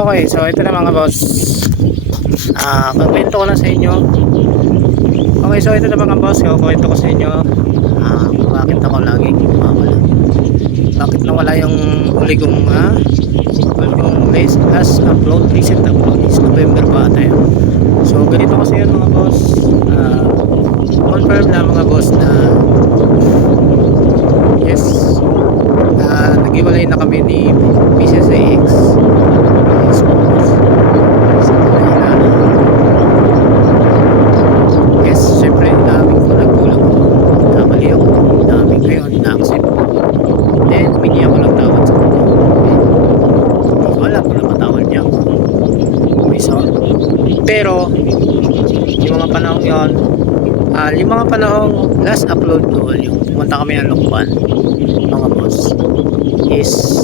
Okay, so ito na mga boss. Kukwento ko na sa inyo. Okay, so ito na mga boss. Kukwento ko sa inyo kung bakit ako laging nawawala. Bakit nawala yung huli kong last upload, recent upload is November pa ata yun. So ganito kasi yun mga boss. Confirm na mga boss na yes, naghiwalay na kami ni Mrs. AX. Yes, mga boss. Yes, syempre daming ko nagkulang ako. Kamali ako. Daming ko yun, na-accept ko. Then humingi ako lang tawad sa kanya. Hindi ko alam kung napatawad niya ako. Pero yung mga panahon yun, yung mga panahong last upload ko, yung pumunta kami ng Lokban mga boss, is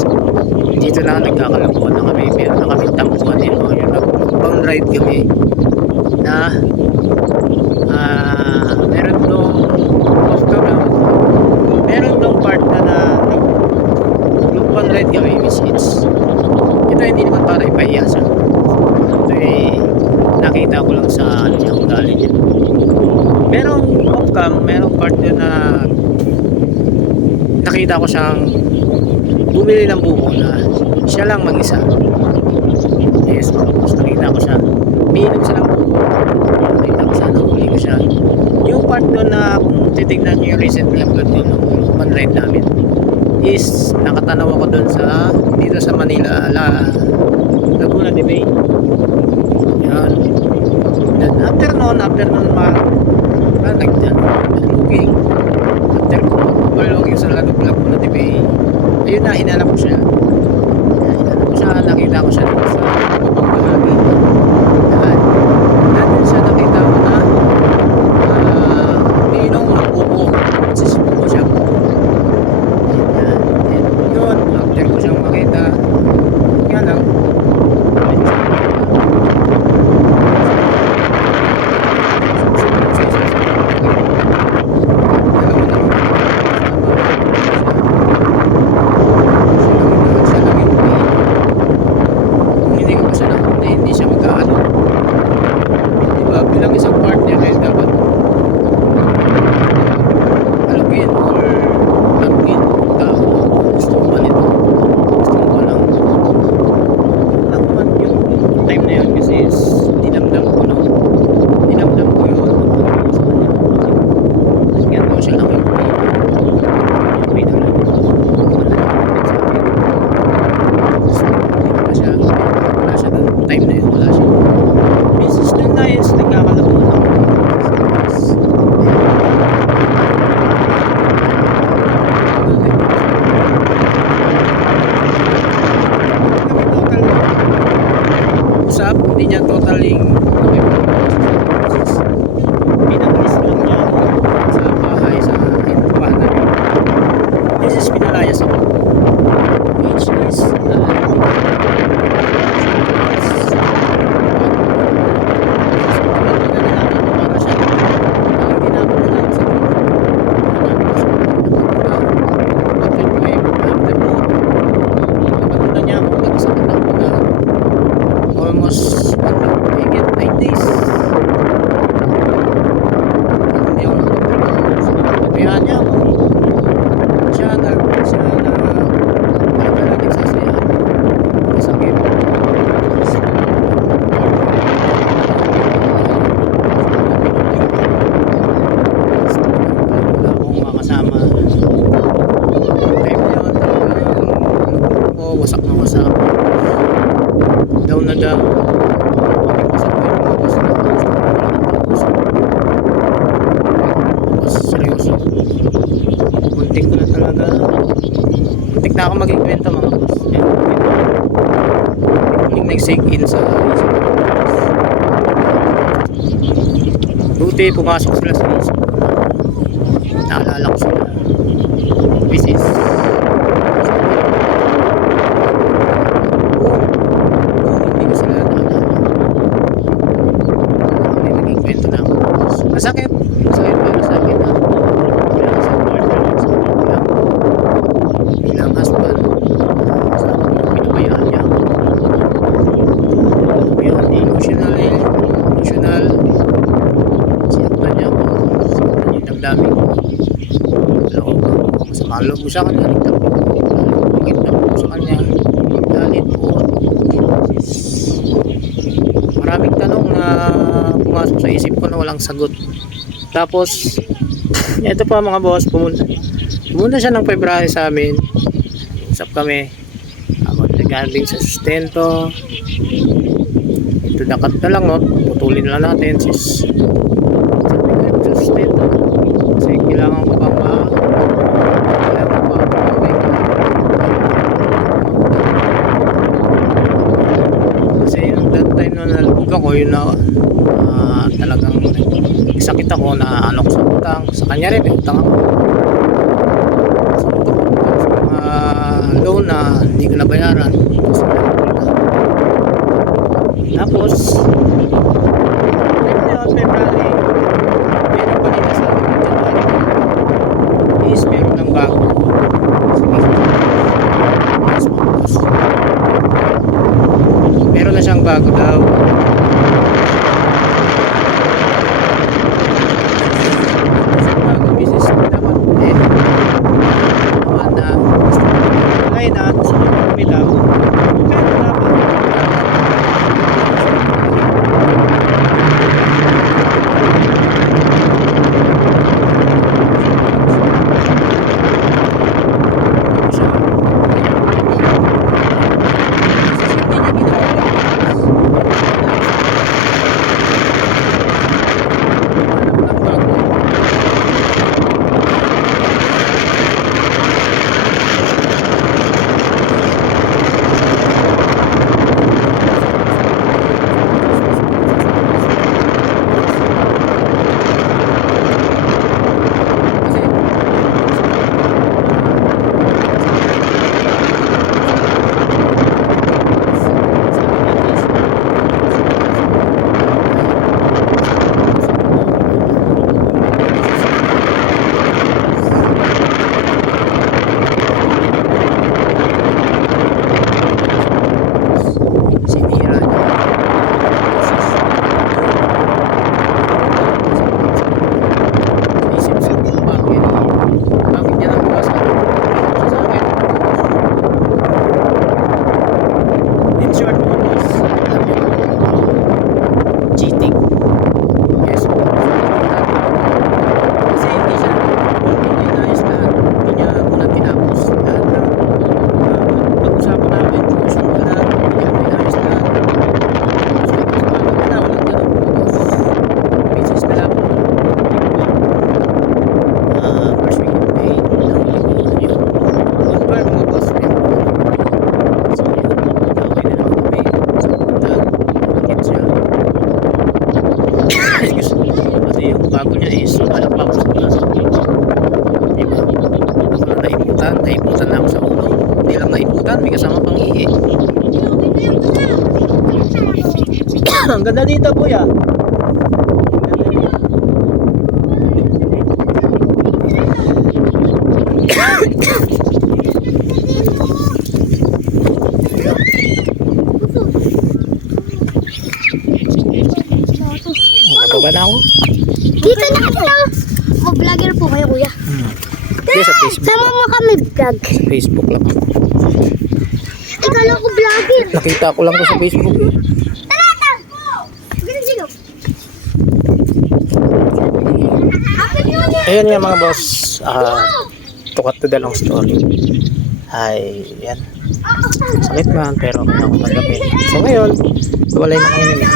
dito na nagkakalungkot na kami. Meron na kami tampuan dito, yung nag-bound ride kami na meron nung off camera, meron nung part na nag-bound ride kami, which is ito hindi naman para ipahiya siya. Ito nakita ko lang sa ano niya, ugali niya. Merong off cam, merong part doon na nakita ko siyang bumili ng buko na siya lang mag-isa. Yes, tapos nakita ko siya umiinom siya ng buko. Nakita ko siya, nahuli ko siya. Yung part doon na kung titignan nyo yung recently upload doon ng man-ride namin is nakatanaw ako doon sa dito sa Manila, Laguna de Bay. Yan. Then after noon nag-looking after ko mag-overlooking sa Laguna de Bay, ayun na, hinanap ko siya. Nakita ko siya sa babang bahagi. Natin siya nakita ko na niinom ng buko. Sisipo siya po. Yun, after ko siyang makita, kaya lang bilang isang partner ay dapat alugin or alugin kung tao gusto mo ba nito, gusto mo ba lang naman yung time na yun kasi dinamdam ko yun yan po siya lang yung may nalang wala siya dun time na yun, wala siya business din na is nagkakalabunan ako. Usap, hindi niya totaling pinalis lang niya sa bahay, sa inupahan namin. This is pinalayas ako, which is almost 9 days. Hindi ako nakapagtrabaho. So, nagpapihan niya ako. Siya na kaya nagsasaya. Masakit. Wala akong makasama. Time na yun, wasak na wasak. Down na down. Seryoso. Muntik ko na talaga. Muntik na ako maging kwento mga boss. Yung nag-sink in sa isip. Buti pumasok sila sa isip. Naalala ko sila. This is masakit para sa akin na bilang isang partner bilang husband, sa pinabayaan niya ako. sumalog ko sa kanya, nagtapos ko sa kanya, galit po. Maraming tanong na pumasok sa isip ko na walang sagot. Tapos ito pa mga boss, pumunta siya ng February sa amin, usap kami regarding sa sustento. Ito dakat na lang, no? Putulin lang natin sis. Sabi ko yung sustento kasi kailangan ko pa kasi yung that time na nalugog ako, yun na talagang sakit ako na ano ko sa utang. Sa kanya rin, may utang ako sa utang sa mga loan na hindi ko nabayaran. Tapos February, meron pa nila sa akin January is meron ng bago. Meron na siyang bago daw. Bago niya is wala pa ako sa plaza. Diba? Ako na naiputan na ako sa ulo. Hindi lang naiputan, may kasama pang ihi. Ang ganda dito, kuya. Ba na ako? Dito na kami lang. Vlogger po kayo, kuya. Kaya sa Facebook. Sama mo kami vlog. Sa Facebook lang. Ikala ko vlogger. Nakita ko lang to sa Facebook. Tara! Sino? Ayun nga mga boss. To cut to the long story. Ay, yan. Sakit man, pero ako tanggapin. So ngayon, walay na kami ng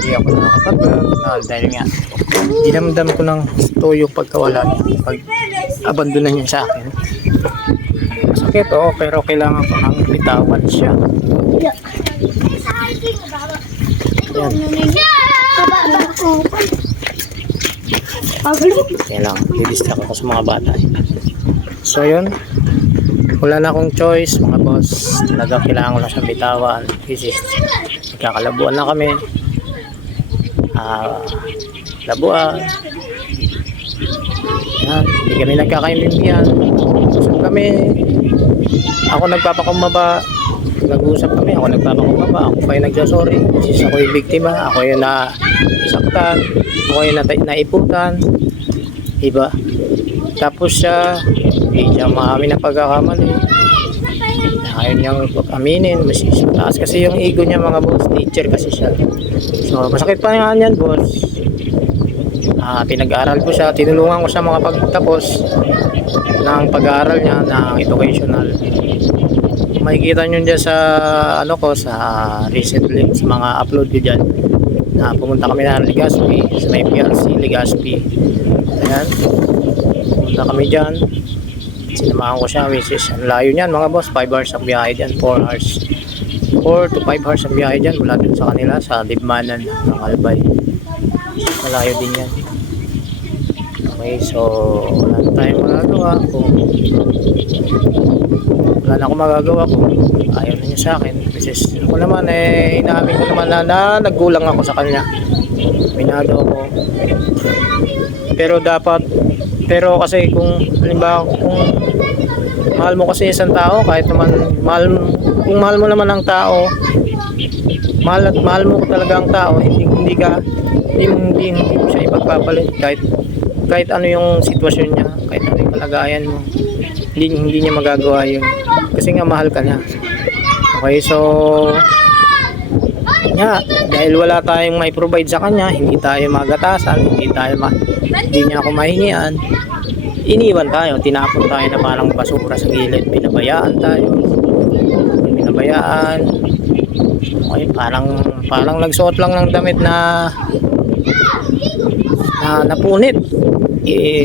hindi ako nakakapag dahil nga dinamdam ko ng gusto yung pagkawala niya, pag-abandon na niya sa akin. Masakit pero kailangan ko nang bitawan siya. Yan. Yan lang, didistract ako sa mga bata. So yun, wala na akong choice mga boss. Talaga kailangan ko na siyang bitawan. Kasi nagkakalabuan na kami. Labuan. Yan, hindi kami nagkakaintindihan. Usap kami. Ako nagpapakumbaba. Nag-uusap kami. Ako nagpapakumbaba. Ako pa yung nagsasorry. Kasi ako yung biktima. Ako yung nasaktan. Ako yung naiputan. Diba? Tapos siya, hindi siya maamin ng pagkakamali. Ayaw niyang aminin, mas mataas kasi yung ego niya mga boss, teacher kasi siya. So masakit pa nga yan boss. Pinag-aral ko siya, tinulungan ko siya mga pagtapos ng pag-aaral niya ng educational. Makikita nyo dyan sa ano ko, sa recently sa mga upload ko dyan na pumunta kami na Legazpi, sa may PRC Legazpi. Ayan, pumunta kami dyan, sinamahan ko siya, which is ang layo niyan mga boss, 5 hours ang biyahe dyan, 4 hours 4 to 5 hours ang biyahe dyan mula dun sa kanila sa Libmanan ng Albay. Malayo din yan. Okay, so wala na tayong magagawa kung wala na akong magagawa kung ayaw na niya sa akin. Kasi ako naman inaamin ko naman na naggulang ako sa kanya, minado ako, pero kasi kung halimbawa kung mahal mo kasi isang tao, kahit naman kung mahal mo naman ang tao, mahal mo talaga ang tao, hindi mo siya ipagpapalit kahit ano yung sitwasyon niya, kahit ano yung kalagayan mo, hindi niya magagawa yun kasi nga mahal ka niya. Okay, so dahil wala tayong may provide sa kanya, hindi tayo magatasan, hindi niya ako mahingian, iniwan tayo, tinapon tayo na parang basura sa gilid, pinabayaan. Okay, parang nagsuot lang ng damit na napunit,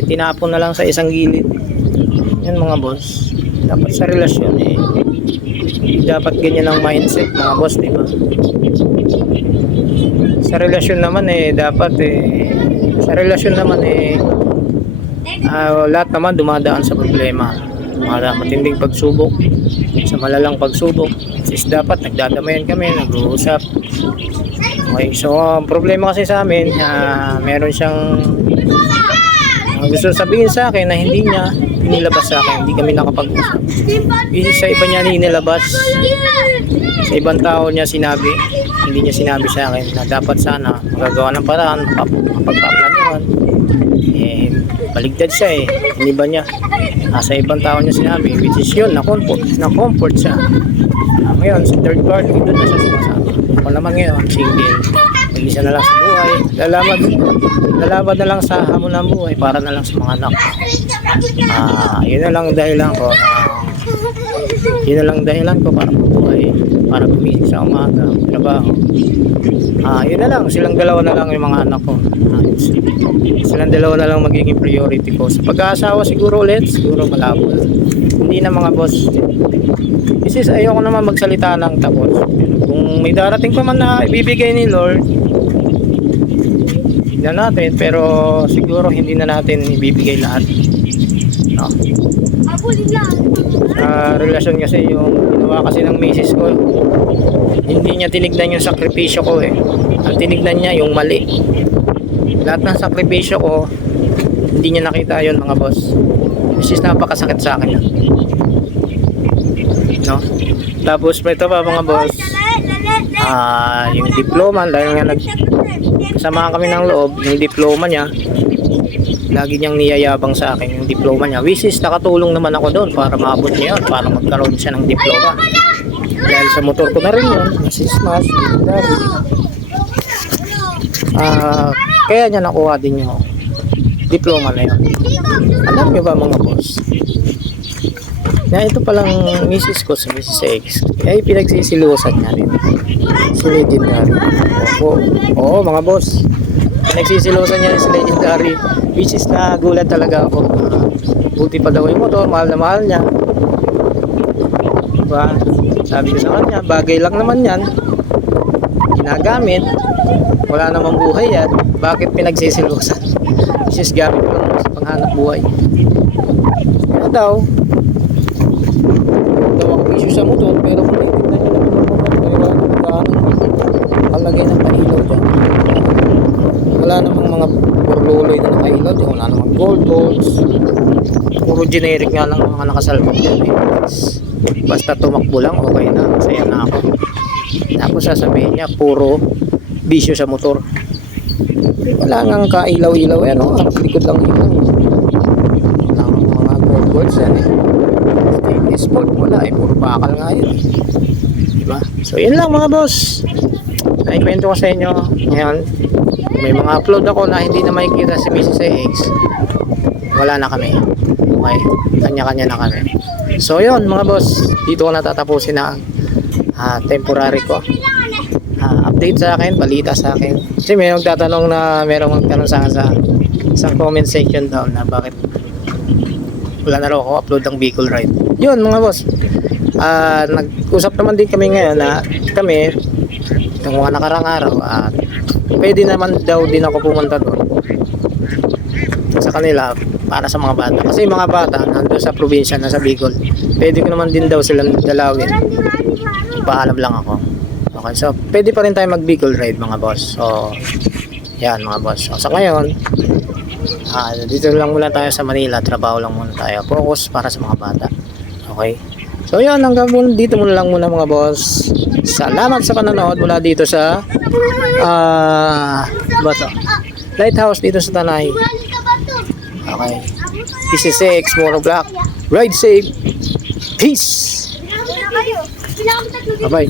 tinapon na lang sa isang gilid. Yan mga boss, dapat sa relasyon dapat ganyan ang mindset mga boss, diba? Sa relasyon naman lahat naman dumadaan sa problema, matinding pagsubok, sa malalang pagsubok. Is dapat nagdadamayan kami, nag-uusap. Okay, so ang problema kasi sa amin, meron siyang gusto sabihin sa akin na hindi niya inilabas sa akin, hindi kami nakapag-usap. Kasi sa iba niya inilabas, sa ibang tao niya sinabi, hindi niya sinabi sa akin na dapat sana magagawa ng paraan, mapagpaplanuhan. Baligtad siya iniba niya. Sa ibang tao niya sinabi, which is yun, na-comfort siya. Ngayon, sa third party, doon na siya sumasama. Ako naman ngayon, single. Mag-isa na lang sa buhay. Lalabad na lang sa hamon ng buhay para na lang sa mga anak. Yun na lang dahilan ko para mabuhay, para gumising sa umaga, trabaho. Yun na lang, silang dalawa na lang yung mga anak ko. Silang dalawa na lang magiging priority ko. Sa pag-aasawa siguro malabo. Hindi na mga boss. Kasi ayoko naman magsalita ng tapos. Kung may darating pa man na ibibigay ni Lord, tignan natin, pero siguro hindi na natin ibibigay lahat. No? Relasyon kasi yung ginawa kasi ng misis ko, hindi niya tinignan yung sakripisyo ko ang tinignan niya yung mali. Lahat ng sakripisyo ko hindi niya nakita yun mga boss, which is napakasakit sa akin yun. No? Tapos ito pa mga boss, yung diploma, dahil nga kasama kami ng loob, yung diploma niya lagi niyang niyayabang sa akin yung diploma niya, which is nakatulong naman ako doon para maabot niya yun, para magkaroon siya ng diploma. Dahil sa motor ko na rin yun, Smash, kaya niya nakuha din yung diploma na yun. Alam niyo ba mga boss, na ito palang misis ko, si Mrs. X, ay pinagsisilusan niya rin si Legendary. Oo mga boss, nagsisilusan niya si Legendary, which is nagulat talaga ako. Buti pa daw yung motor, mahal na mahal niya, diba? Sabi ko sa kanya, bagay lang naman yan, ginagamit, wala namang buhay yan, bakit pinagsisilusan? Which is gamit ko lang sa panghanap buhay. Kaya daw ako issue sa motor, pero kung titignan nyo naman yung motor, wala namang kalagay ng pailaw dyan. Wala namang mga purluloy na nakailaw dyan, wala namang gold balls, puro generic nga lang mga nakasalpag dyan basta tumakbo lang, okay na, masaya na ako. Tapos sasabihin niya puro bisyo sa motor, wala nang kailaw-ilaw, harap likod lang yun, wala nang sports yan eh. Stainless sport, wala eh. Puro bakal nga yun eh. Diba? So yun lang mga boss. Naikwento ko sa inyo. Ngayon, may mga upload ako na hindi na makikita si Mrs. AX. Wala na kami. Okay, kanya-kanya na kami. So yun mga boss, dito ko natatapusin na temporary ko. Update sa akin, balita sa akin. Kasi may nagtatanong na merong magtanong sa akin sa comment section down na bakit wala na raw ako upload ng Bicol Ride. Yun mga boss, nag-usap naman din kami ngayon na kami itong mga nakarang araw pwede naman daw din ako pumunta doon sa kanila para sa mga bata. Kasi mga bata nandun sa probinsya na sa Bicol, pwede ko naman din daw silang dalawin. Paalam lang ako. Okay, so pwede pa rin tayo mag Bicol Ride mga boss. So yan mga boss. So sa ngayon, dito lang muna tayo sa Manila. Trabaho lang muna tayo. Focus para sa mga bata. Okay. So yan, hanggang dito muna lang muna mga boss. Salamat sa panonood mula dito sa Lighthouse dito sa Tanay. Okay. This is X Monoblock. Ride safe. Peace. Bye bye.